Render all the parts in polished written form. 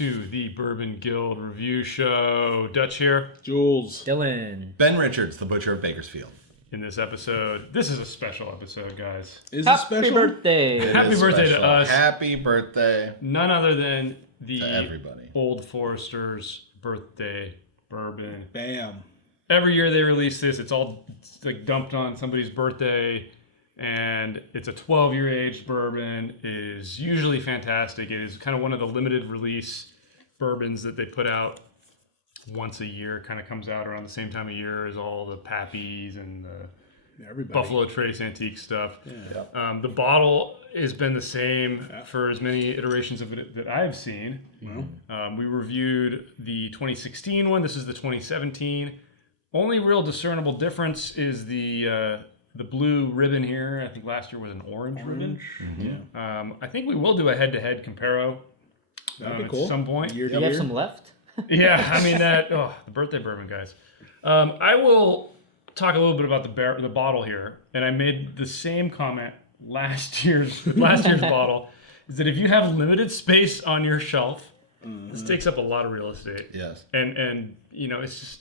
to the Bourbon Guild review show. Dutch here. Jules. Dylan. Ben Richards, the Butcher of Bakersfield. In this episode, this is a special episode, guys. Is it special? Happy birthday. Happy birthday to us. Happy birthday. None other than the To everybody. Old Forester's Birthday Bourbon. Bam. Every year they release this. It's like dumped on somebody's birthday. And it's a 12-year aged bourbon. It is usually fantastic. It is kind of one of the limited release bourbons that they put out once a year. Kind of comes out around the same time of year as all the Pappies and the Buffalo Trace antique stuff. Yeah. The bottle has been the same for as many iterations of it that I've seen. We reviewed the 2016 one. This is the 2017. Only real discernible difference is the blue ribbon here. I think last year was an orange ribbon. Yeah. I think we will do a head-to-head comparo That'd be cool. at some point. Year to Do you have year. some left? Yeah, I mean the birthday bourbon, guys. I will talk a little bit about the bottle here, and I made the same comment last year's bottle. Is that if you have limited space on your shelf, this takes up a lot of real estate. Yes. And you know it's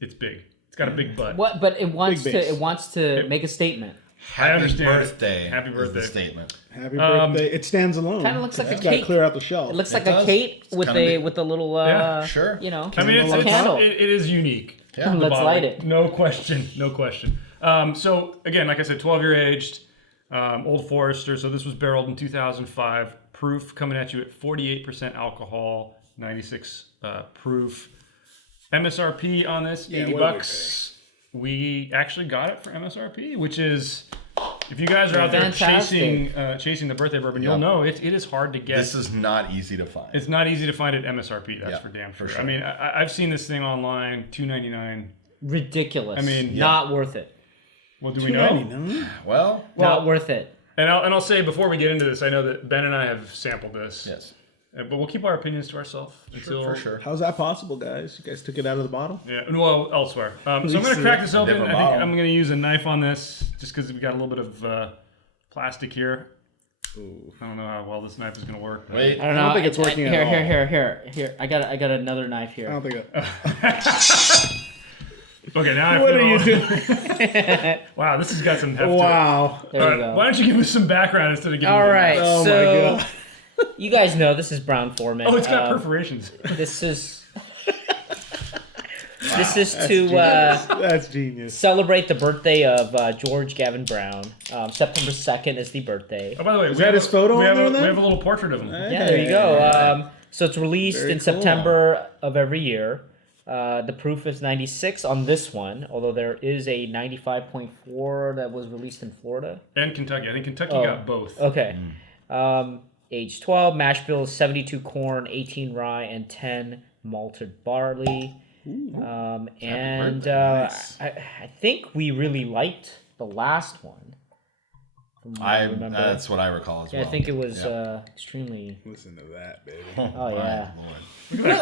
big. It's got a big butt. What? But it wants Big to. base. It wants to make a statement. I understand. Birthday. Happy Is birthday. the statement. Happy birthday. It stands alone. Kinda looks like a It's got to cake. clear out the shelf. It looks like It a does. cake It's with kinda a big. with a little. Yeah, sure. You know. I mean, a candle. it is unique. Yeah. The Let's bottle. light it. No question. So again, like I said, 12-year aged, Old Forester. So this was barreled in 2005. Proof coming at you at 48% alcohol, 96 proof. MSRP on this, Yeah, $80. what did We actually got it for MSRP, which is, if you guys are out there Fantastic. chasing the birthday bourbon, Yep. you'll know it is hard to get. This is not easy to find. It's not easy to find at MSRP. That's Yeah, for damn for sure. sure. I mean, I've seen this thing online, $2.99. Ridiculous. I mean, not worth it. Well, do we know? $2.99? Well, Not worth it. And I'll say before we get into this, I know that Ben and I have sampled this. yes. But we'll keep our opinions to ourselves until For sure. How's that possible, guys? You guys took it out of the bottle? Yeah, well, elsewhere. So I'm going to see crack it. this open. I Different think bottle. I'm going to use a knife on this just because we got a little bit of plastic here. Ooh. I don't know how well this knife is going to work. but- Wait. I don't know. don't think it's working at here, all. Here. I got another knife I here. don't think it. Okay, now I What feel... are you doing? Wow, this has got some heft Wow. There to it. you go. Why don't you give us some background instead of giving All me the right. knife? Oh so my god. you guys know this is Brown Foreman. Oh, it's got perforations. This is. This is That's to genius. That's genius. celebrate the birthday of George Gavin Brown. September 2nd is the birthday. Oh, by the way, Is that his photo we on have there a, then? we have a little portrait of him. Yeah, there you go. So it's released Very in cool. September of every year. The proof is 96 on this one, although there is a 95.4 that was released in Florida. And Kentucky. I think Kentucky Oh. got both. Okay. Age 12, mash bill is 72 corn, 18 rye, and 10 malted barley. And birthday, nice. I think we really liked the last one. From what I remember. That's what I recall as Yeah, well. I think it was Yeah. extremely. Listen to that, baby. Oh yeah,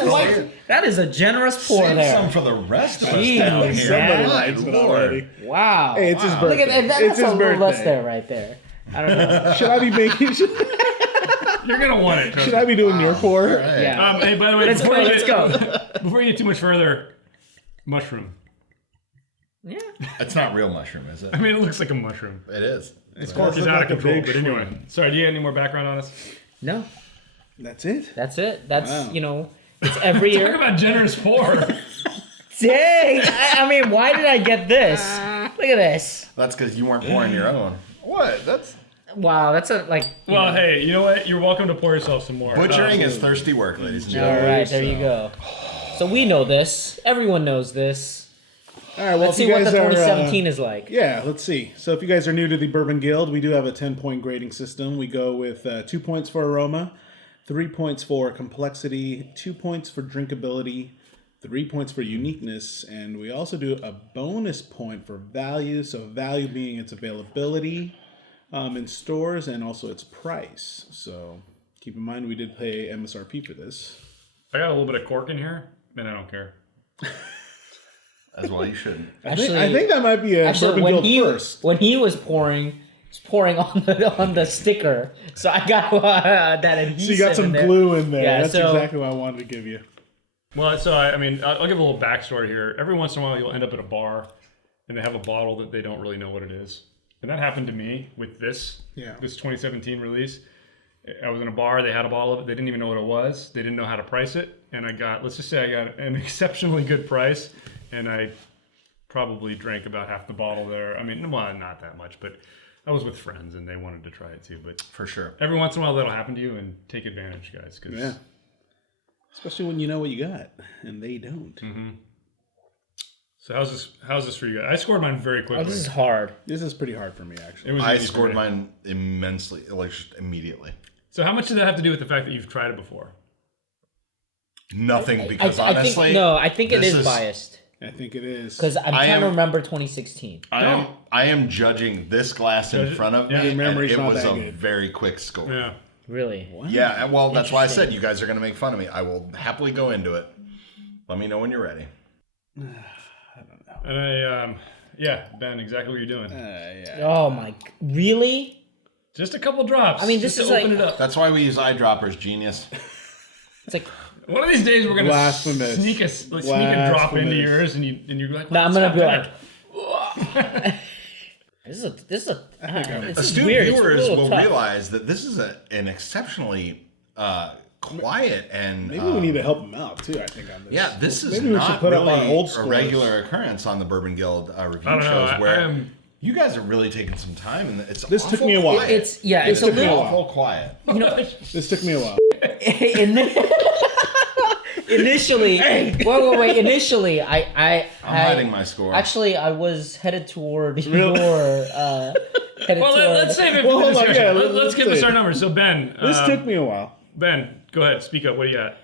Lord. that is a generous pour Save there. some for the rest of us Jeez, down man. here. Somebody My likes it Lord. already. Wow. Hey, it's his Wow. birthday. Look at that. It's That's his a little less birthday. there, right there. I don't know. Should I be making? You're going to want it. Should I be doing your pour? Right. Yeah. Hey, by the way, Let's before go. you Let's get- go. Before you get too much further, mushroom. Yeah. It's not real mushroom, is it? I mean, it looks like a mushroom. It is. This does cork is look out like of a control. big But anyway, shrimp. sorry. Do you have any more background on us? No, That's it. that's it. That's Wow. it's every Talk year. about generous pour. Dang! I mean, why did I get this? Look at this. That's because you weren't pouring your own. What? That's Wow, that's a like. Well, hey, you know what? You're welcome to pour yourself some more. butchering is thirsty work, ladies and All gentlemen. right, there you go. So we know this. Everyone knows this. All right. Well, Let's if see you what the guys are, 2017 is like. Yeah, let's see. So if you guys are new to the Bourbon Guild, we do have a 10-point grading system. We go with 2 points for aroma, 3 points for complexity, 2 points for drinkability, 3 points for uniqueness, and we also do a bonus point for value. So value being its availability in stores and also its price. So keep in mind we did pay MSRP for this. I got a little bit of cork in here, and I don't care. As well, you shouldn't. I think that might be a Bourbon when Guild he first. when he was pouring, was pouring on the sticker, so I got that adhesive. So you got some in there. glue in there. Yeah, That's so- exactly what I wanted to give you. Well, so I mean, I'll give a little backstory here. Every once in a while, you'll end up at a bar, and they have a bottle that they don't really know what it is, and that happened to me with this 2017 release. I was in a bar, they had a bottle of it, they didn't even know what it was, they didn't know how to price it, and let's just say I got an exceptionally good price, and I probably drank about half the bottle there. I mean, well, not that much, but I was with friends, and they wanted to try it too. But For sure. every once in a while, that'll happen to you, and take advantage, guys. Cause, Yeah. Especially when you know what you got, and they don't. Mm-hmm. So how's this for you guys? I scored mine very quickly. Oh, this is hard. This is pretty hard for me, actually. It was I easy for scored me. mine immensely, like just immediately. So how much did that have to do with the fact that you've tried it before? Nothing, because I honestly, think it this is biased I think it is. because I'm trying to remember 2016. I am judging this glass in front of Yeah. me, Your and memory's it not was that a good. very quick score. Yeah. Really? Yeah, well, that's why I said Interesting. you guys are going to make fun of me. I will happily go into it. Let me know when you're ready. And Ben, exactly what you're doing. Yeah. Oh my! Really? Just a couple drops. I mean, this just is to open like- it up. That's why we use eyedroppers, genius. It's like One of these days we're gonna Blasphemous. sneak a drop into Blasphemous. yours, and you're like, no, I'm "What's gonna be that like. This is Astute weird. It's a viewers little will tough. realize that this is an exceptionally quiet and Maybe we need to help them out, too, I think, on this. yeah, this is Maybe we should not put up really our old a scores. regular occurrence on the Bourbon Guild review I don't know. shows where I am. you guys are really taking some time, and it's This took awful me a while. quiet. It's This it's a took me a little. while. awful quiet. You know, This took me a while. initially, wait. Initially, I'm hiding my score. Actually, I was headed toward your. Headed Well, toward, let's save it Well, for the hold on, discussion. yeah, let's let's give us see. our numbers. So Ben, This took me a while. Ben, go ahead, speak up. What do you got?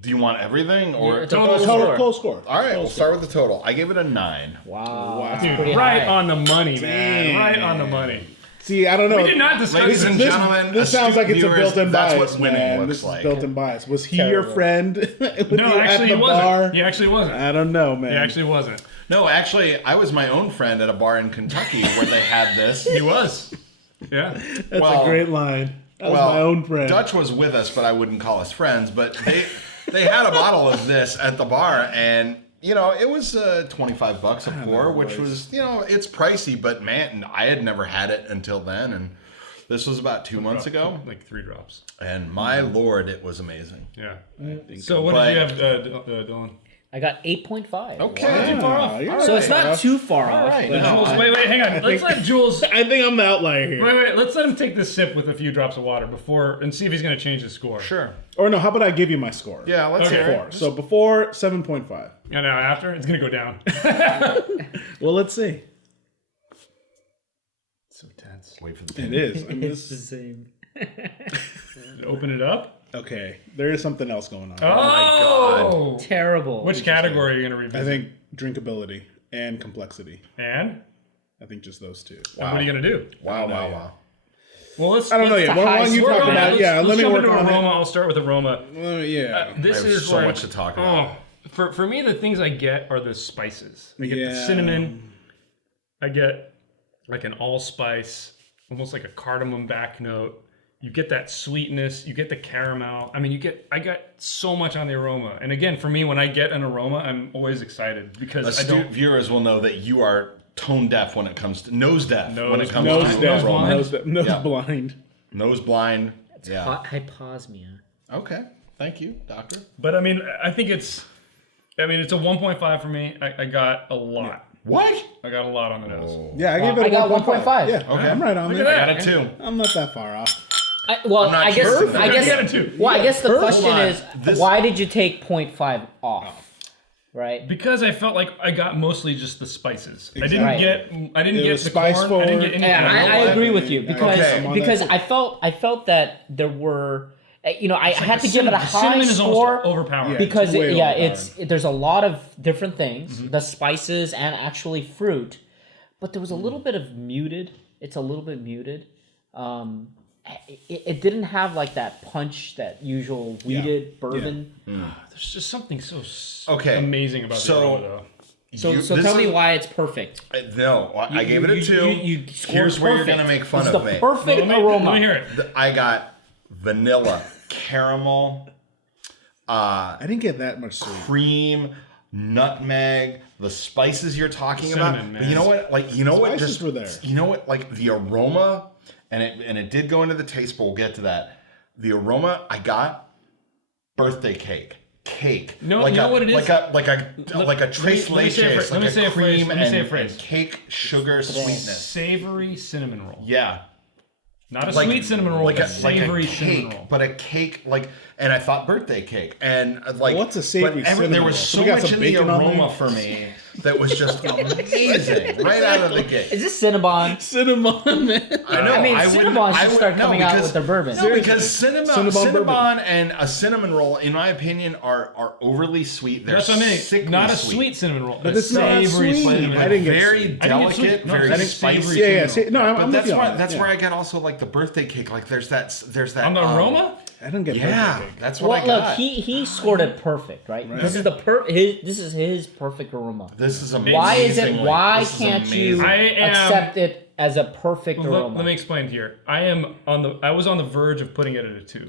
Do you want everything or? It's a Total total score. score. Total score. All right, we'll start with the total. I gave it a 9. Wow, Wow. that's Dude, pretty Right high. on the money, man. Damn. Right on the money. See, I don't know. We did not discuss Ladies and this. gentlemen, This sounds like astute it's a viewers, built-in that's bias, what winning man. looks This is like. built-in bias. Was he your Terrible. friend with No, you actually, at he the wasn't. bar? He actually wasn't. I don't know, man. He actually wasn't. No, actually, I was my own friend at a bar in Kentucky where they had this. He was. Yeah. That's well- a great line. That was my own friend. Dutch was with us, but I wouldn't call us friends. But they had a bottle of this at the bar, and you know it was $25 a pour, which was it's pricey, but man, I had never had it until then, and this was about 2 months ago, Like 3 drops. and my lord, it was amazing. Yeah. So what did you have, Dylan? I got 8.5. Okay, Not too far off. Wow, you're So it's right, not too far all off. right. but- No, Jules, wait, hang on. Let's let Jules. I think I'm the outlier here. Wait. Let's let him take this sip with a few drops of water and see if he's going to change his score. Sure. Or no, how about I give you my score? Yeah, let's Okay. hear it. Before. So before 7.5. And now after, it's going to go down. Well, let's see. So tense. Wait for the It pin. is. I mean, It's the this, same. Open it up. okay, there is something else going on. Oh, Terrible. Which category are you going to revisit? I think drinkability and complexity. And I think just those two. what are you going to do? Wow. Well, let's. I don't know let's yet. Why don't you work talk on it. about Let's- Yeah, let's let me jump work into on Aroma. it. I'll start with Aroma. Yeah. This I have is so like, much to talk about. For me, the things I get are the spices. I get the Yeah. cinnamon. I get like an allspice, almost like a cardamom back note. You get that sweetness. You get the caramel. I mean, I got so much on the aroma. And again, for me, when I get an aroma, I'm always excited because I Astute don't. viewers will know that you are tone deaf when it comes to nose deaf when it comes Nose to deaf. aroma. Nose Yeah. blind. Nose blind. Yeah. Hyposmia. Okay. Thank you, doctor. But I mean, it's a 1.5 for me. I got a lot. What? I got a lot on the nose. Oh. Yeah, I gave it I a got 1.5. 1.5. Yeah, Okay. I'm right on Look there. at I that. got a 2. I'm not that far off. Well, I'm not I guess. perfect. I guess. You're gonna get a 2. Well, I guess the question Hold on. is, This- why did you take 0.5 off? Right. Because I felt like I got mostly just the spices. I didn't Right. get It the was corn. spice I didn't forward. get anything. Yeah, I agree with you because Okay. because I felt that there were, I had to give it a high cinnamon is score almost overpowering. Yeah. because It's way there's a lot of different things, the spices and actually fruit, but there was a little bit of muted. It's a little bit muted. It didn't have like that punch, that usual weeded bourbon. There's just something so Okay. amazing about the So- aroma, though. So this tell me is- why it's perfect. No, I gave it a 2. You scored Here's where you're perfect. gonna make fun It's of the me. perfect Let aroma. me hear it. I got vanilla, caramel, I didn't get that much sweet. cream, nutmeg, the spices you're talking Cinnamon, about. man. But you know what? Like, you know what? Spices Just were there. You know what? Like the aroma, and it did go into the taste, but we'll get to that. The aroma I got, birthday cake. No, like you know what it is? like a tres let me say a leches, phrase, let me like say a a phrase, cream let me say a and phrase. cake sugar sweetness. Savory cinnamon roll. Yeah, Not a sweet cinnamon roll, like a a savory cake, cinnamon roll. but a cake like, and I thought birthday cake, and like What's a savory but cinnamon there roll? was So so we got much some in the bacon on aroma there? for me that was just amazing right out of the gate. Is this Cinnabon? Cinnamon, man. I know. I mean, wouldn't- Cinnabon should would- start no, coming out because- with their bourbon. No, because Cinnabon cinnamon bourbon. and a cinnamon roll, in my opinion, are overly sweet. They're That's what I mean. sickly Not a sweet. sweet cinnamon roll. But a it's not savory sweet. cinnamon I roll. didn't get Very sweet. I didn't get sweet. delicate, No, very I didn't- spicy. savory Yeah, cinnamon no, roll. I'm But with that's you on why that, that's yeah. where I get also like the birthday cake. Like there's that On the aroma? I didn't get Yeah, birthday cake. that's what Well, I look, got. he scored it perfect, right? This is this is his perfect aroma. This is amazing. Why is it? Why This is can't you amazing. I am- accept it as a perfect aroma? Let me explain here. I was on the verge of putting it at a 2.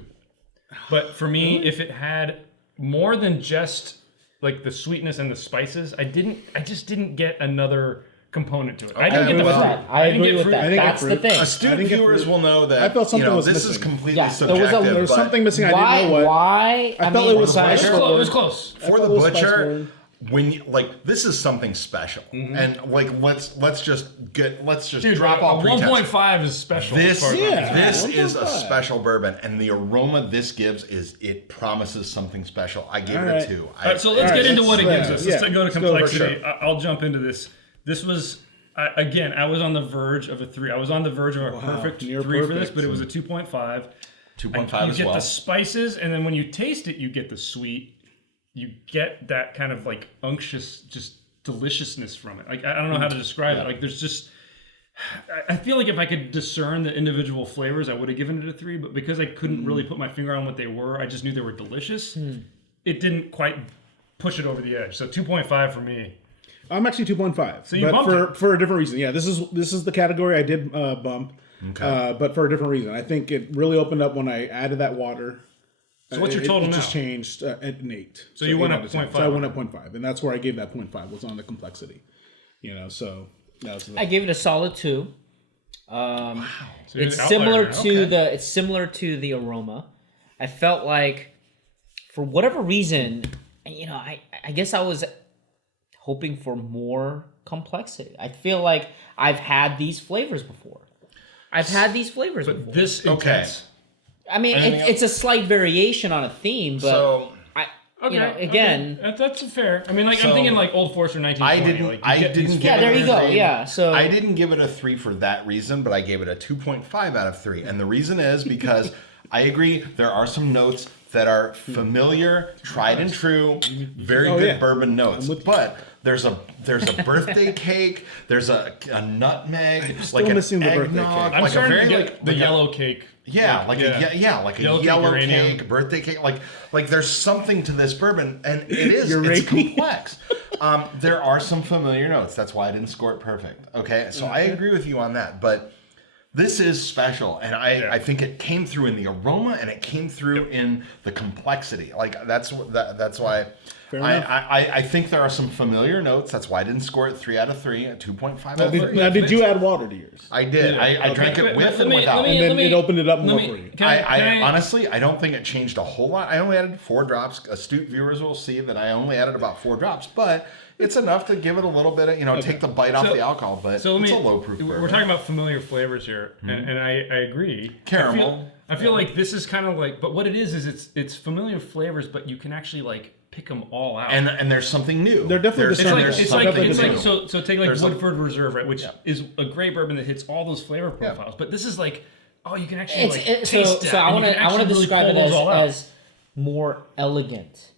But for me, if it had more than just like the sweetness and the spices, I just didn't get another component to it. I didn't agree get the with fruit. that. I didn't agree get with fruit. that. I think That's I the fruit- thing. Astute I think it viewers fruit- will know that I felt something was this missing. is completely Yeah, there was subjective. there was but something missing. I Why? didn't know what. Why? I felt it was It was spice close. It forward. was close. for felt the it was spice butcher, forward. when you, like this is something special, and like let's just Dude, drop a all pretense. 1.5 is special. This as far as I'm Yeah. concerned. this is a 1.5. special bourbon, and the aroma this gives it promises something special. I gave All it right. a 2. All right, so let's All right, get into what it let's- gives us. yeah, Let's go to let's go for complexity. sure. I'll jump into this. This was, again, I was on the verge of a 3. I was on the verge of a perfect near 3 for this, perfect. but it was a 2.5. 2.5 You as get well. the spices, and then when you taste it, you get the sweet. You get that kind of like unctuous, just deliciousness from it. Like I don't know how to describe it. Like there's just, I feel like if I could discern the individual flavors, I would have given it a 3. But because I couldn't really put my finger on what they were, I just knew they were delicious. It didn't quite push it over the edge. So 2.5 for me. I'm actually 2.5. So you but bumped for a different reason. Yeah, this is the category I did bump. Okay. But for a different reason. I think it really opened up when I added that water. So what's your It total now? just changed at an 8. So you went 8 up out of 10. 0.5. So I went up 0.5, and that's where I gave that 0.5 was on the complexity. So that was the, I gave it a solid 2. So you're It's the outlier similar now. to Okay. it's similar to the aroma. I felt like, for whatever reason, and I guess I was hoping for more complexity. I feel like I've had these flavors before. before. But this Okay. intense. I mean, Anything it's a slight variation on a theme, but So again, That's fair. I mean, like So, I'm thinking like Old Forester 1920. I didn't give yeah, it there a you go. 3. Yeah, so I didn't give it a 3 for that reason, but I gave it a 2.5 out of 3. And the reason is because I agree there are some notes that are familiar, tried and true, very Oh, good yeah. bourbon notes. with you. But there's a birthday cake, there's a nutmeg, like an missing the birthday eggnog, cake. I'm like a starting very to get like the like a- yellow cake. Yeah, like a Yellow yellow cake, uranium. cake, birthday cake. Like there's something to this bourbon, and it is it's Uranium. complex. There are some familiar notes. That's why I didn't score it perfect. Okay, so I agree with you on that, but this is special, and I think it came through in the aroma, and it came through in the complexity. Like that's why. enough. I think there are some familiar notes. That's why I didn't score it 3 out of 3, a 2.5 out of 3. Now, did you add water to yours? I did. I drank it with and Let me- without. let me- And then it opened it up more for you. Can I honestly, I don't think it changed a whole lot. I only added 4 drops. Astute viewers will see that I only added about 4 drops, but it's enough to give it a little bit of, take the bite off So- the alcohol, but So let it's me. a low proof We're bourbon. talking about familiar flavors here, and I agree. Caramel. I feel like this is kind of like, but what it is it's familiar flavors, but you can actually like pick them all out. And there's something new. They're definitely It's discernible. like there's it's They're like definitely it's like discernible. so take like There's Woodford Reserve, right, which Yeah. is a great bourbon that hits all those flavor profiles. But this is like, oh, you can actually it's, like it, so taste that. so I and want you to can I want to actually really describe it pull those all out. as more elegant.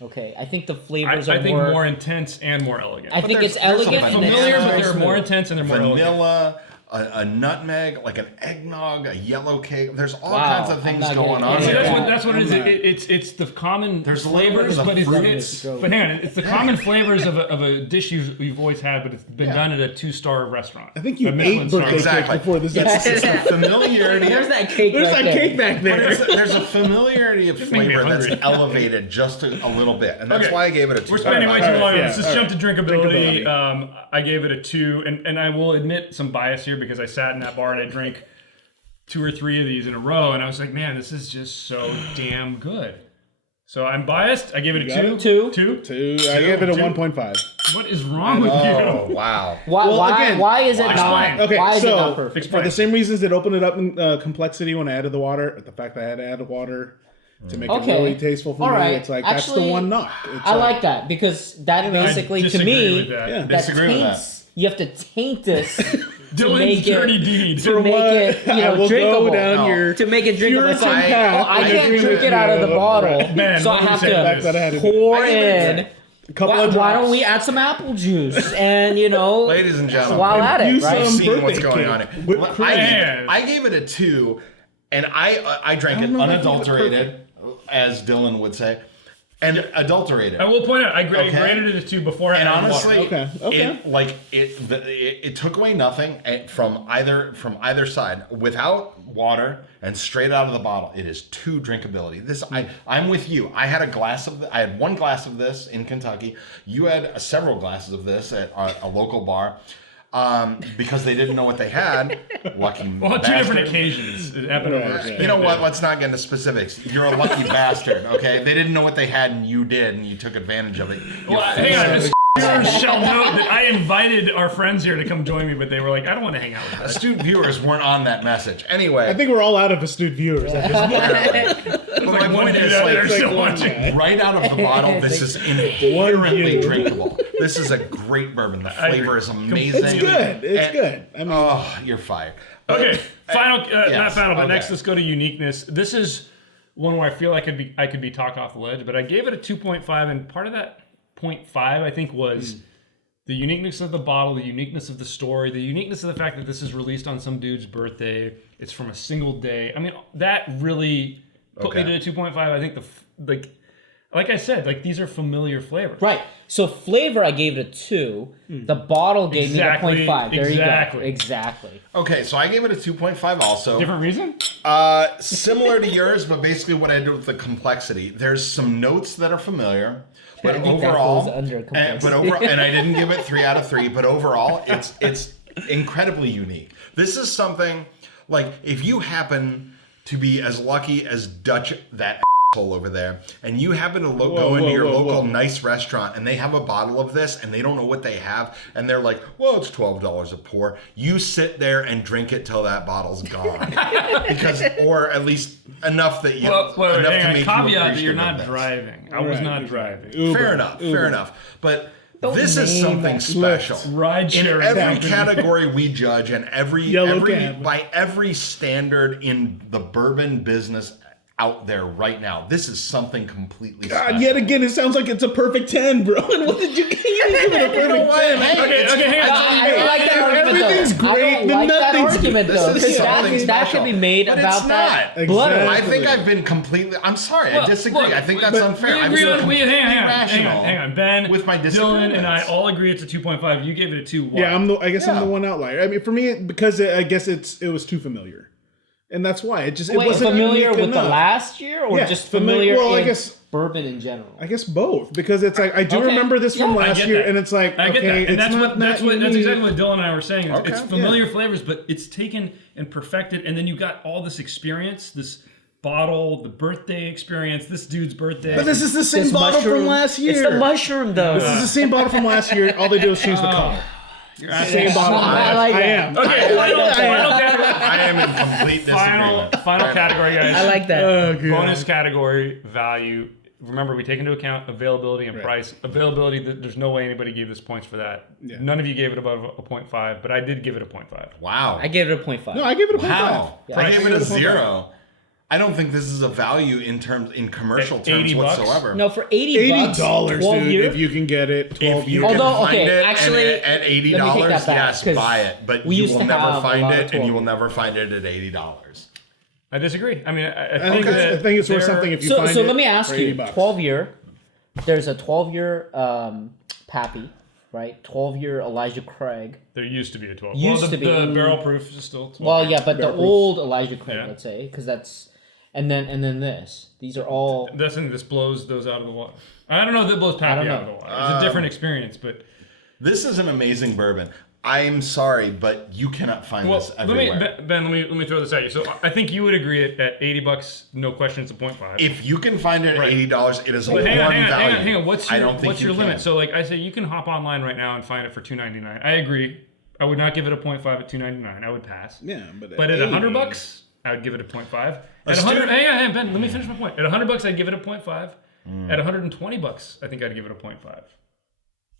Okay, I think the flavors I are think more. more intense and more elegant. I think there's- it's there's some elegant. and familiar, it's but they're smooth. more intense and they're more elegant. vanilla, a nutmeg, like an eggnog, a yellow cake. There's all Wow, kinds of I'm things not going getting on. any See, of there. that. that's what it is. It's the common There's a little bit flavors, of the but fruit. but hang on, it's the common flavors of a dish you've always had, but it's been done at a 2-star restaurant. I think you A Michelin ate star. birthday Exactly. cake before this Yeah. episode. It's the familiarity. There's that cake. There's right that there. cake back there. There's a familiarity of Just make me flavor that's hungry. elevated just a little bit, and that's Okay. why I gave it a 2. We're spending way too Alright, long on yeah, this. Let's alright. jump to drinkability. Drinkability. I gave it a 2, and I will admit some bias here because I sat in that bar and I drank 2 or 3 of these in a row, and I was like, man, this is just so damn good. So I'm biased. I gave it a got 2. it? 2. 2. I gave it a Two. 1.5. What is wrong with Oh you? wow! Why? Well, again, why is it explain. not? Okay, why is it so not perfect? Explain. for the same reasons it opened it up in complexity when I added the water, the fact that I had to add water to make Okay. it really tasteful for All me, right. it's like that's Actually, the one knock. It's I like that because that basically to disagree with me that. Yeah. that Disagree with taints. You have to taint this to Dylan's make dirty it deed. to make it I will drinkable. go down No. your To make it drinkable. It's Puritan like, path I and can't agree drink with it out of the you. bottle, Man, so I what do you have say to to fact that I had to pour I didn't in. a couple Why, of why drops. don't we add some apple juice and Ladies and gentlemen, while at it, Use right? I've some seen what's birthday going cake. on here. Whipped cream. I gave it a 2, and I drank it know if I think it's unadulterated, as Dylan would say, and adulterated. I will point out, I Okay. graded it a 2 before I And added honestly, water. Okay. it took away nothing from either side. Without water and straight out of the bottle, it is 2 drinkability. I'm with you. I had I had 1 glass of this in Kentucky. You had several glasses of this at a local bar. Because they didn't know what they had. Lucky Well, on 2 different bastard. occasions, it happened over a span You know of what? days. Let's not get into specifics. You're a lucky bastard, okay? They didn't know what they had, and you did, and you took advantage of it. Well, hang on. This viewers shall note that I invited our friends here to come join me, but they were like, I don't want to hang out with us. Astute viewers weren't on that message. Anyway, I think we're all out of astute viewers at this point. but my Like one point dude is, out there It's like still one watching. guy. right out of the bottle, this is inherently view. drinkable. This is a great bourbon. The flavor is amazing. It's good. It's good. I mean, Oh, you're fired. Okay, final, not yes, final, but okay. next let's go to uniqueness. This is one where I feel like I could be talked off the ledge, but I gave it a 2.5, and part of that 0.5 I think was the uniqueness of the bottle, the uniqueness of the story, the uniqueness of the fact that this is released on some dude's birthday. It's from a single day. I mean, that really put me Okay. to a 2.5. I think like I said, like these are familiar flavors. Right. So flavor, I gave it a 2. The bottle gave Exactly, me the 0.5. There exactly. you go. Exactly. Okay, so I gave it a 2.5 also. Different reason? Similar to yours, but basically what I did with the complexity. There's some notes that are familiar, but I think that overall, goes under and I didn't give it 3 out of 3, but overall, it's incredibly unique. This is something like if you happen to be as lucky as Dutch that asshole over there, and you happen to go into your local nice restaurant and they have a bottle of this and they don't know what they have and they're like, well, it's $12 a pour. You sit there and drink it till that bottle's gone, because or at least enough that you enough to make you caveat that you're appreciative not of this. driving. I was not driving. Uber, Fair enough. Uber. Fair enough. But Don't this is name something that. special. Ride In sharing every company. category we judge, and Yellow cab. by every standard in the bourbon business out there right now, this is something completely special. God, yet again, it sounds like it's a perfect 10, bro. And what did you give it a perfect 10? Okay, hang on. I don't like that argument Everything's though. great, I don't then like that nothing's argument This though. is Because something that special. could be made But about it's that not. butter. Exactly. I think I've been completely. I'm sorry, I disagree. Look, I think but that's unfair. We I'm agree being on, hang rational on. Ben, with my Dylan, disagreements. and I all agree it's a 2.5. You gave it a 2. Why? Yeah, I guess I'm Yeah. the one outlier. I mean, for me, because I guess it was too familiar, and that's why it just it Wait, wasn't familiar unique with the enough. last year, or Yeah, just fami- familiar well, I in guess- bourbon in general? I guess both, because it's like I do Okay. remember this from Yeah, I last get year, that. and it's like I get okay, that, and it's not that's that unique. exactly what Dylan and I were saying. It's, Okay. it's familiar flavors, but it's taken and perfected, and then you got all this experience, this bottle, the birthday experience, this dude's birthday. But this is the same This bottle mushroom- from last year. It's the mushroom though. This is the same bottle from last year. All they do is change the color. You're Same bottle. I like I that. am. Okay, final category. I am in complete disagreement. Final category, guys. I like that. Oh, God. Bonus category, value. Remember, we take into account availability and price. Availability, there's no way anybody gave us points for that. Yeah. None of you gave it above a 0.5, but I did give it a 0.5. Wow. I gave it a 0.5. No, I gave it a 0.5. Wow. Yeah. I gave it a 0. I don't think this is a value in commercial At terms $80? whatsoever. No, for $80, $80, 12 dude, year? if you can get it. 12 If you years. can Although, find okay, it actually, at let me take $80, that back, yes, 'cause buy it. But we you used will to never have a find lot it, of and you 12 will never find it at $80. I disagree. I mean, I I think think, that I think it's worth they're- something if you So, find so it let me ask for you, $80. 12 year, there's a 12 year Pappy, right? 12 year Elijah Craig. There used to be a 12. Used well, to be. The barrel proof is still 12. Well, yeah, but the Barrel proof. old Elijah Craig, Yeah. let's say, because that's, and then this. These are all. That's the thing. This blows those out of the water. I don't know if that blows Pappy out of the water. It's a different experience, but This is an amazing bourbon. I'm sorry, but you cannot find well, this let me everywhere. Ben, let me throw this at you. So I think you would agree at $80, no question, it's a 0.5. If you can find it at Right. $80, it is a But one hang on, value. hang on. What's I your, don't think what's you your can. limit? So like I say, you can hop online right now and find it for $2.99. I agree. I would not give it a 0.5 at $2.99. I would pass. Yeah, but But at $80. $100, I would give it a 0.5. At Let's do 100, it. hang on, Ben. Let me finish my point. At $100, I'd give it a 0.5. At $120, I think I'd give it a 0.5.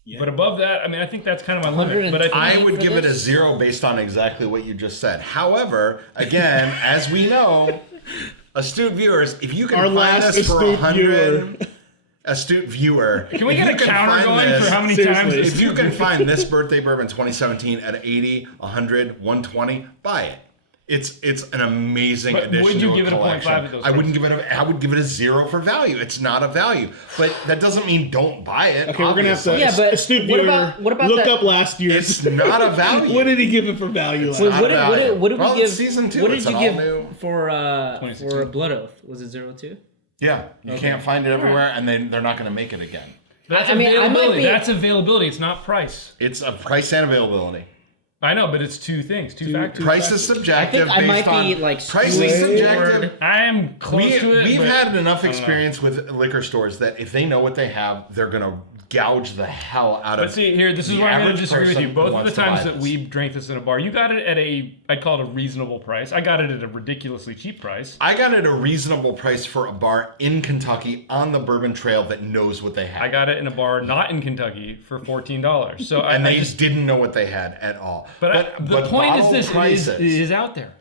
Yeah. But above that, I mean, I think that's kind of my limit. But I think I would for give it a this? 0 based on exactly what you just said. However, again, as we know, astute viewers, if you can Our find last this for astute 100, astute viewer, can we if get you a can counter find going this- for how many Seriously. times? If you can find this birthday bourbon 2017 at 80, 100, 120, buy it. It's an amazing But addition would you to give a it a 0.5 collection. at those I wouldn't give it I would give it a 0 for value. It's not a value. But that doesn't mean don't buy it. Okay, we're gonna have to. obviously. Yeah, but astute what viewer, about look that- up last year's. It's not a value. What did he give it for value? Wait, last what year? did we Well, give? it's season 2. What did It's you an give all-new- for 2016. Blood Oath? Was it 02? Yeah, you can't find it everywhere, and they're not going to make it again. That's I mean, I might availability. be- That's availability. It's not price. It's a price and availability. I know, but it's two things, two factors. Price is subjective. I might based on be, like, price is skewed subjective. I am close to it. We've but had enough experience with liquor stores that if they know what they have, they're going to gouge the hell out of. But see, here, this is the where I'm going to average disagree with person you. who Both of wants the to times buy that this. we drank this in a bar, you got it at I'd call it a reasonable price. I got it at a ridiculously cheap price. I got it at a reasonable price for a bar in Kentucky on the Bourbon Trail that knows what they have. I got it in a bar not in Kentucky for $14. So and I they just, didn't know what they had at all. the point is bottle this: prices- it is out there.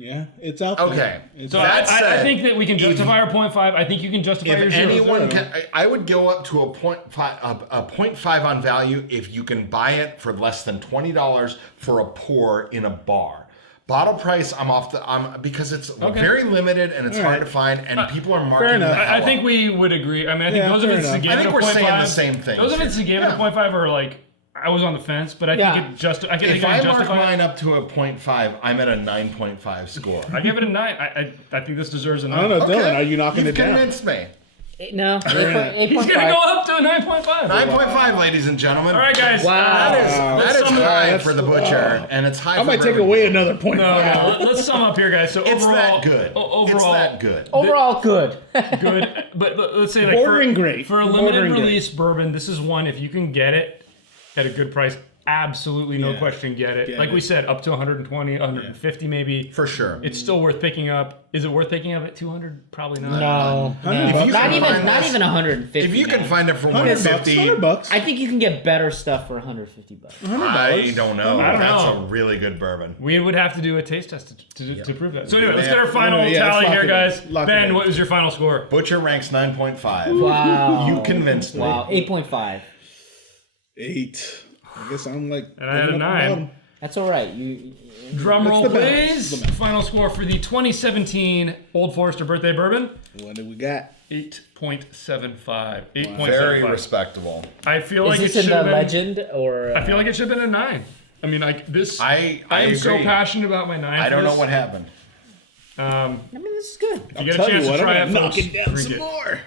Yeah, it's out there. Okay. It's So That I said, think that we can justify our 0.5. I think you can justify your If zero. anyone can, I would go up to a 0.5 on value if you can buy it for less than $20 for a pour in a bar. Bottle price, I'm because it's very limited and it's hard to find, and people are marking enough. the hell I think up. we would agree. I mean, I think Yeah, those of fair us that enough. gave I it think a we're 0.5, saying the same thing. Those of us that gave it a 0.5 are like, I was on the fence, but I think Yeah. it just I think If I I can mark justify it. mine up to a 0.5, I'm at a 9.5 score. I give it a 9. I think this deserves a 9. I don't know, Dylan. Are you knocking You've it down? convinced me. No, 8.5. He's gonna go up to a 9.5. 9.5, ladies and gentlemen. All right, guys. Wow. That is sum it up. high That's- for the butcher, and it's high I for might take Bourbon away Guild. another point. No, let's sum up here, guys. So It's overall, that good. Overall, It's that good. Overall, good. good. But let's say like Bordering great. for a Bordering limited great. release bourbon, this is one. If you can get it at a good price, absolutely no Yeah. question, get it. Get Like it. we said, up to 120, 150 maybe. For sure. It's still worth picking up. Is it worth picking up at 200? Probably not. No, $100 bucks. not can even find not this- even 150. If you can man. find it for 100 bucks. 150, 100 bucks. I think you can get better stuff for 150 bucks. I don't know. I don't That's know. a really good bourbon. We would have to do a taste test to prove that. So anyway, let's get our Yeah. final Yeah, let's tally lock here, it in. guys. Lock it Ben, in. what was your final score? Butcher ranks 9.5. Wow. You convinced me. Wow, 8.5. 8. I guess I'm like. And I had a picking up 9. the bottom. That's all right. You Drum That's roll, the balance. please. The balance. Final score for the 2017 Old Forester Birthday Bourbon. What do we got? 8.75. 8.75. Very respectable. I feel is like this it in should the have been. legend or? I feel like it should have been a 9. I mean, like this. I am so agree. passionate about my 9. I for don't know this. what happened. I mean, this is good. If you get a Tell chance you what, to try I'm it, gonna knock folks, it down drink some it. more.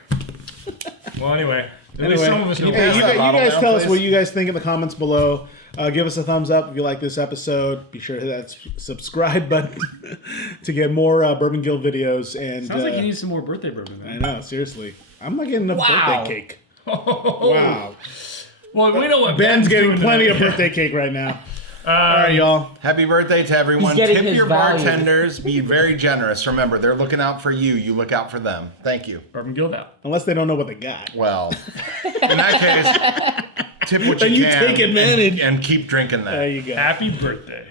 Well, anyway. At Anyway, least some of us know. hey, pass you, that you bottle guys down, tell us please? what you guys think in the comments below. Give us a thumbs up if you like this episode. Be sure to hit that subscribe button to get more Bourbon Guild videos. And Sounds like you need some more birthday bourbon. I Man. know, seriously. I'm not getting enough Wow. birthday cake. Oh, Wow. well, we know what Ben's getting doing plenty tonight. of birthday cake right now. All right, y'all. Happy birthday to everyone. He's getting Tip his your value. bartenders. Be very generous. Remember, they're looking out for you. You look out for them. Thank you. Bourbon Guild out. Unless they don't know what they got. Well, in that case, tip what Then you you can. take advantage. And keep drinking that. There you go. Happy birthday.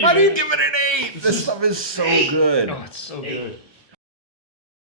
with you. How do you man. give it an 8? This stuff is so good. Oh, it's so good.